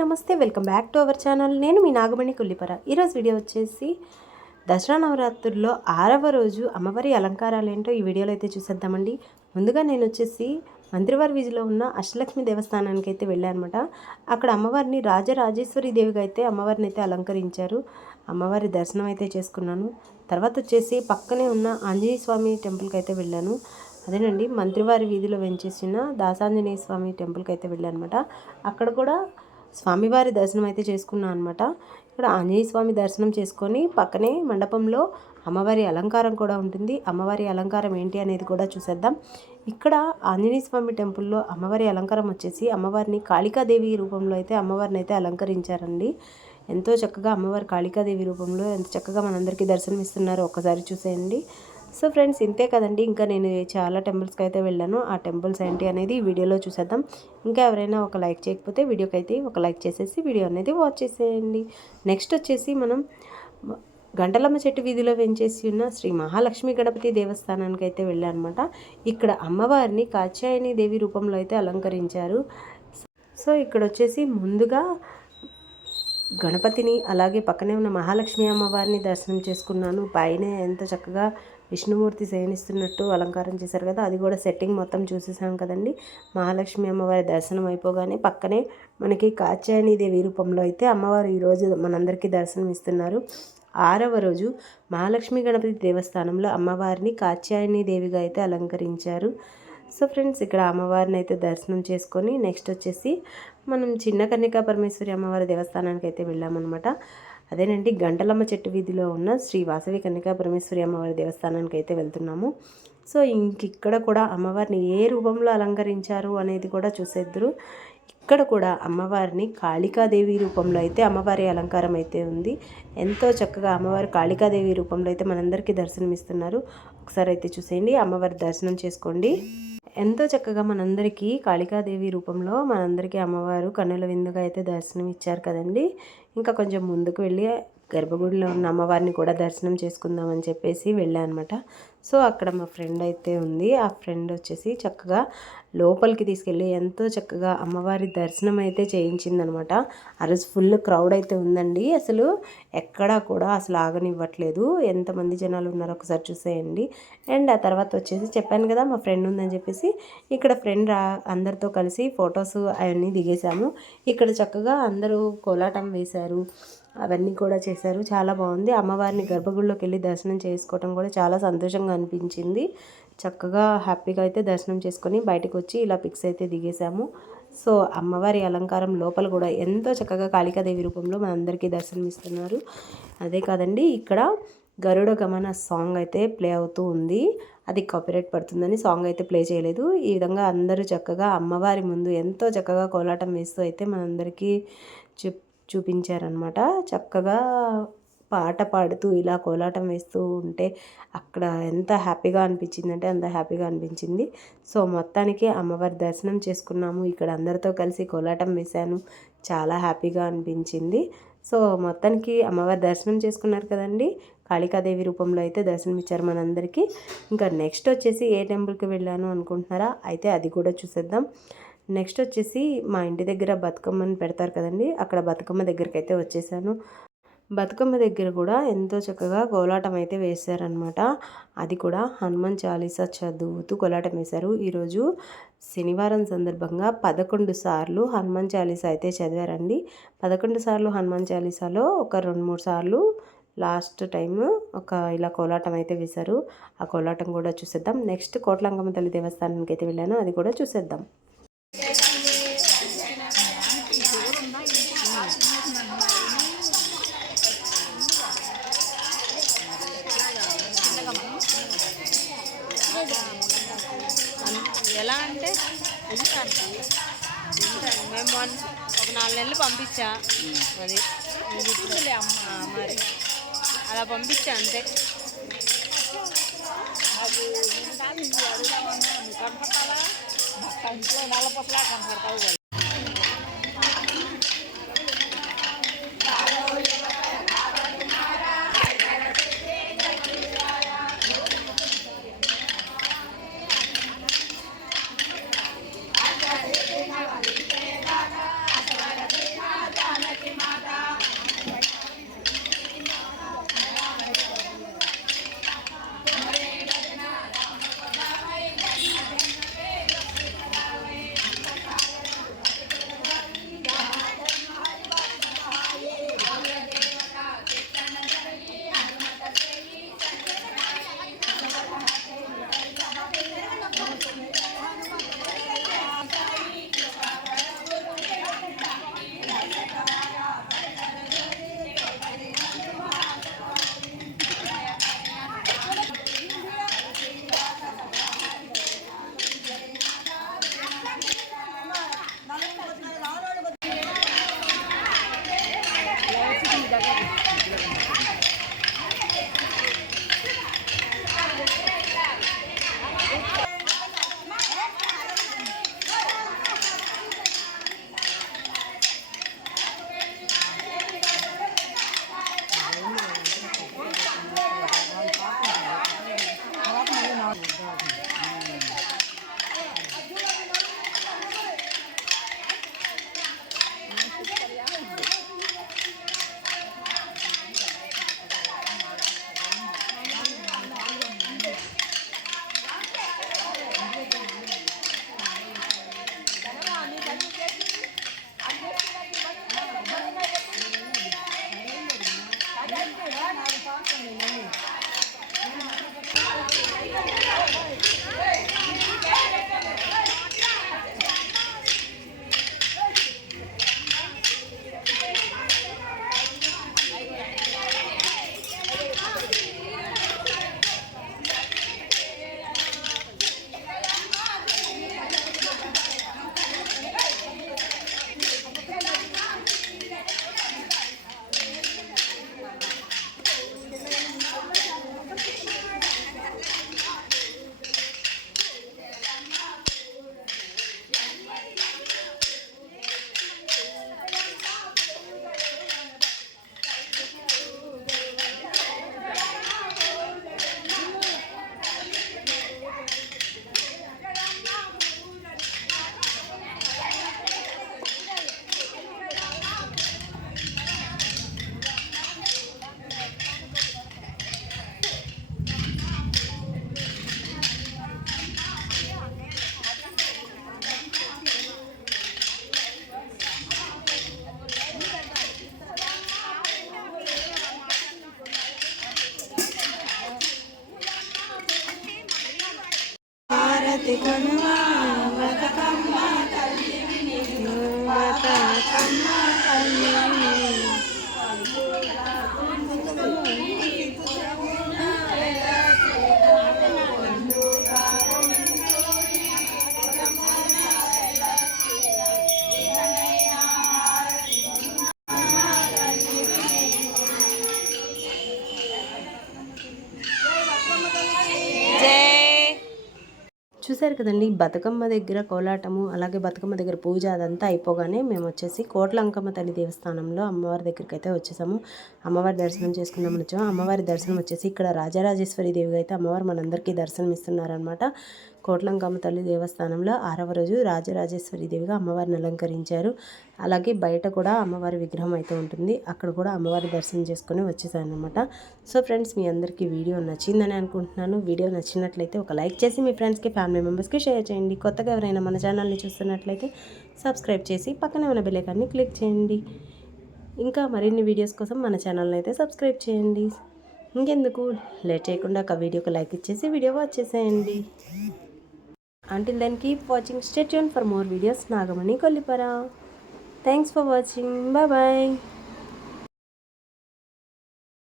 నమస్తే. Welcome back to our channel. నేను మీ నాగమణి కుల్లిపర. ఈరోజు వీడియో వచ్చేసి దసరా నవరాత్రుల్లో ఆరవ రోజు అమ్మవారి అలంకారాలు ఏంటో ఈ వీడియోలో అయితే చూసేద్దామండి. ముందుగా నేను వచ్చేసి మంత్రివారి వీధిలో ఉన్న అష్టలక్ష్మి దేవస్థానానికి అయితే వెళ్ళానమాట. అక్కడ అమ్మవారిని రాజరాజేశ్వరి దేవిగా అయితే అమ్మవారిని అయితే అలంకరించారు. అమ్మవారి దర్శనం అయితే చేసుకున్నాను. తర్వాత వచ్చేసి పక్కనే ఉన్న ఆంజనేయ స్వామి టెంపుల్కి అయితే వెళ్ళాను. అదేనండి మంత్రివారి వీధిలో వెంచేసిన దాసాంజనేయ స్వామి టెంపుల్కి అయితే వెళ్ళాను అనమాట అక్కడ కూడా స్వామివారి దర్శనం అయితే చేసుకున్నాను అనమాట ఇక్కడ ఆంజనేయ స్వామి దర్శనం చేసుకొని పక్కనే మండపంలో అమ్మవారి అలంకారం కూడా ఉంటుంది. అమ్మవారి అలంకారం ఏంటి అనేది కూడా చూసేద్దాం. ఇక్కడ ఆంజనేయ స్వామి టెంపుల్లో అమ్మవారి అలంకారం వచ్చేసి అమ్మవారిని కాళికాదేవి రూపంలో అయితే అమ్మవారిని అయితే అలంకరించారండి. ఎంతో చక్కగా అమ్మవారి కాళికాదేవి రూపంలో ఎంత చక్కగా మనందరికీ దర్శనం ఇస్తున్నారో ఒకసారి చూసేయండి. సో ఫ్రెండ్స్ ఇంతే కదండి. ఇంకా నేను చాలా టెంపుల్స్కి అయితే వెళ్ళాను. ఆ టెంపుల్స్ ఏంటి అనేది ఈ వీడియోలో చూసేద్దాం. ఇంకా ఎవరైనా ఒక లైక్ చేయకపోతే వీడియోకి అయితే ఒక లైక్ చేసేసి వీడియో అనేది వాచ్ చేసేయండి. నెక్స్ట్ వచ్చేసి మనం గంటలమ్మ చెట్టు వీధిలో వెంచేసి ఉన్న శ్రీ మహాలక్ష్మి గణపతి దేవస్థానానికి అయితే వెళ్ళానమాట ఇక్కడ అమ్మవారిని కాచాయని దేవి రూపంలో అయితే అలంకరించారు. సో ఇక్కడ వచ్చేసి ముందుగా గణపతిని అలాగే పక్కనే ఉన్న మహాలక్ష్మి అమ్మవారిని దర్శనం చేసుకున్నాను. పైన ఎంత చక్కగా విష్ణుమూర్తి శయనిస్తున్నట్టు అలంకారం చేశారు కదా అది కూడా సెట్టింగ్ మొత్తం చూసేసాం కదండి. మహాలక్ష్మి అమ్మవారి దర్శనం అయిపోగానే పక్కనే మనకి కాచాయని దేవి రూపంలో అయితే అమ్మవారు ఈరోజు మనందరికీ దర్శనం ఇస్తున్నారు. ఆరవ రోజు మహాలక్ష్మి గణపతి దేవస్థానంలో అమ్మవారిని కాత్యాయని దేవిగా అయితే అలంకరించారు. సో ఫ్రెండ్స్ ఇక్కడ అమ్మవారిని అయితే దర్శనం చేసుకొని నెక్స్ట్ వచ్చేసి మనం చిన్న కన్యకా పరమేశ్వరి అమ్మవారి దేవస్థానానికి అయితే వెళ్ళామన్నమాట. అదేనండి గంటలమ్మ చెట్టు వీధిలో ఉన్న శ్రీ వాసవి కన్యకా పరమేశ్వరి అమ్మవారి దేవస్థానానికి అయితే వెళ్తున్నాము. సో ఇంక ఇక్కడ కూడా అమ్మవారిని ఏ రూపంలో అలంకరించారు అనేది కూడా చూసేద్దరు. ఇక్కడ కూడా అమ్మవారిని కాళికాదేవి రూపంలో అయితే అమ్మవారి అలంకారం అయితే ఉంది. ఎంతో చక్కగా అమ్మవారి కాళికాదేవి రూపంలో అయితే మనందరికీ దర్శనమిస్తున్నారు. ఒకసారి అయితే చూసేయండి అమ్మవారి దర్శనం చేసుకోండి. ఎంతో చక్కగా మనందరికీ కాళికాదేవి రూపంలో మనందరికీ అమ్మవారు కన్నుల విందుగా అయితే దర్శనం ఇచ్చారు కదండి. ఇంకా కొంచెం ముందుకు వెళ్ళి గర్భగుడిలో ఉన్న అమ్మవారిని కూడా దర్శనం చేసుకుందామని చెప్పేసి వెళ్ళానమాట. సో అక్కడ మా ఫ్రెండ్ అయితే ఉంది. ఆ ఫ్రెండ్ వచ్చేసి చక్కగా లోపలికి తీసుకెళ్ళి ఎంతో చక్కగా అమ్మవారి దర్శనం అయితే చేయించిందనమాట. ఆ రోజు ఫుల్ క్రౌడ్ అయితే ఉందండి. అసలు ఎక్కడా కూడా అసలు ఆగనివ్వట్లేదు. ఎంతమంది జనాలు ఉన్నారో ఒకసారి చూసేయండి. అండ్ ఆ తర్వాత వచ్చేసి చెప్పాను కదా మా ఫ్రెండ్ ఉందని చెప్పేసి ఇక్కడ ఫ్రెండ్ రా అందరితో కలిసి ఫొటోస్ అవన్నీ దిగేశాము. ఇక్కడ చక్కగా అందరూ కోలాటం వేశారు. అవన్నీ కూడా చేశారు. చాలా బాగుంది. అమ్మవారిని గర్భగుడిలోకి వెళ్ళి దర్శనం చేసుకోవటం కూడా చాలా సంతోషంగా అనిపించింది. చక్కగా హ్యాపీగా అయితే దర్శనం చేసుకొని బయటకు వచ్చి ఇలా పిక్స్ అయితే దిగేశాము. సో అమ్మవారి అలంకారం లోపల కూడా ఎంతో చక్కగా కాళికాదేవి రూపంలో మనందరికీ దర్శనం ఇస్తున్నారు అదే కాదండి ఇక్కడ గరుడ గమన సాంగ్ అయితే ప్లే అవుతూ ఉంది. అది కాపీరైట్ పడుతుందని సాంగ్ అయితే ప్లే చేయలేదు. ఈ విధంగా అందరూ చక్కగా అమ్మవారి ముందు ఎంతో చక్కగా కోలాటం వేస్తూ అయితే మనందరికీ చెప్ చూపించారనమాట చక్కగా పాట పాడుతూ ఇలా కోలాటం వేస్తూ ఉంటే అక్కడ ఎంత హ్యాపీగా అనిపించిందంటే అంత హ్యాపీగా అనిపించింది. సో మొత్తానికి అమ్మవారి దర్శనం చేసుకున్నాము. ఇక్కడ అందరితో కలిసి కోలాటం వేశాను. చాలా హ్యాపీగా అనిపించింది. సో మొత్తానికి అమ్మవారి దర్శనం చేసుకున్నారు కదండి. కాళికాదేవి రూపంలో అయితే దర్శనం ఇచ్చారు మనందరికీ. ఇంకా నెక్స్ట్ వచ్చేసి ఏ టెంపుల్కి వెళ్ళాను అనుకుంటున్నారా? అయితే అది కూడా చూసేద్దాం. నెక్స్ట్ వచ్చేసి మా ఇంటి దగ్గర బతుకమ్మని పెడతారు కదండి. అక్కడ బతుకమ్మ దగ్గరికి అయితే వచ్చేసాను. బతుకమ్మ దగ్గర కూడా ఎంతో చక్కగా కోలాటం అయితే వేశారనమాట అది కూడా హనుమాన్ చాలీసా చదువుతూ కోలాటం వేశారు. ఈరోజు శనివారం సందర్భంగా పదకొండు సార్లు హనుమాన్ చాలీసా అయితే చదివారండి. పదకొండు సార్లు హనుమాన్ చాలీసాలో ఒక రెండు మూడు సార్లు లాస్ట్ టైం ఒక ఇలా కోలాటం అయితే వేశారు. ఆ కోలాటం కూడా చూసేద్దాం. నెక్స్ట్ కోట్లంగమ్మ తల్లి దేవస్థానానికి అయితే వెళ్ళాను. అది కూడా చూసేద్దాం. ఎలా అంటే ఉంటాను మేము వన్ ఒక నాలుగు నెలలు పంపించా. అది గుర్తుందిలే అమ్మ మరి. అలా పంపించా అంతే. అది నేను అడుగుదామన్నా. ఇంట్లో కనపడతావు బతుకమ్మ చూశారు కదండి బతుకమ్మ దగ్గర కోలాటము అలాగే బతుకమ్మ దగ్గర పూజ అదంతా అయిపోగానే మేము వచ్చేసి కోట్లంకమ్మ తల్లి దేవస్థానంలో అమ్మవారి దగ్గరికి అయితే వచ్చేసాము. అమ్మవారి దర్శనం చేసుకుందామని వచ్చాము. అమ్మవారి దర్శనం వచ్చేసి ఇక్కడ రాజరాజేశ్వరి దేవిగా అయితే అమ్మవారు మనందరికీ దర్శనం ఇస్తున్నారనమాట కోట్లంకమ్మ తల్లి దేవస్థానంలో ఆరవ రోజు రాజరాజేశ్వరి దేవిగా అమ్మవారిని అలంకరించారు. అలాగే బయట కూడా అమ్మవారి విగ్రహం అయితే ఉంటుంది. అక్కడ కూడా అమ్మవారి దర్శనం చేసుకొని వచ్చేసాను అనమాట సో ఫ్రెండ్స్ మీ అందరికీ వీడియో నచ్చిందని అనుకుంటున్నాను. వీడియో నచ్చినట్లయితే ఒక లైక్ చేసి మీ ఫ్రెండ్స్కి ఫ్యామిలీ మెంబర్స్కి షేర్ చేయండి. కొత్తగా ఎవరైనా మన ఛానల్ని చూస్తున్నట్లయితే సబ్స్క్రైబ్ చేసి పక్కనే ఉన్న బెల్లైకాన్ని క్లిక్ చేయండి. ఇంకా మరిన్ని వీడియోస్ కోసం మన ఛానల్ని అయితే సబ్స్క్రైబ్ చేయండి. ఇంకెందుకు? లేట్ చేయకుండా ఒక వీడియోకి లైక్ ఇచ్చేసి వీడియో వాచ్ చేసేయండి. Until then keep watching stay tuned for more videos Nagamani Kollipara thanks for watching bye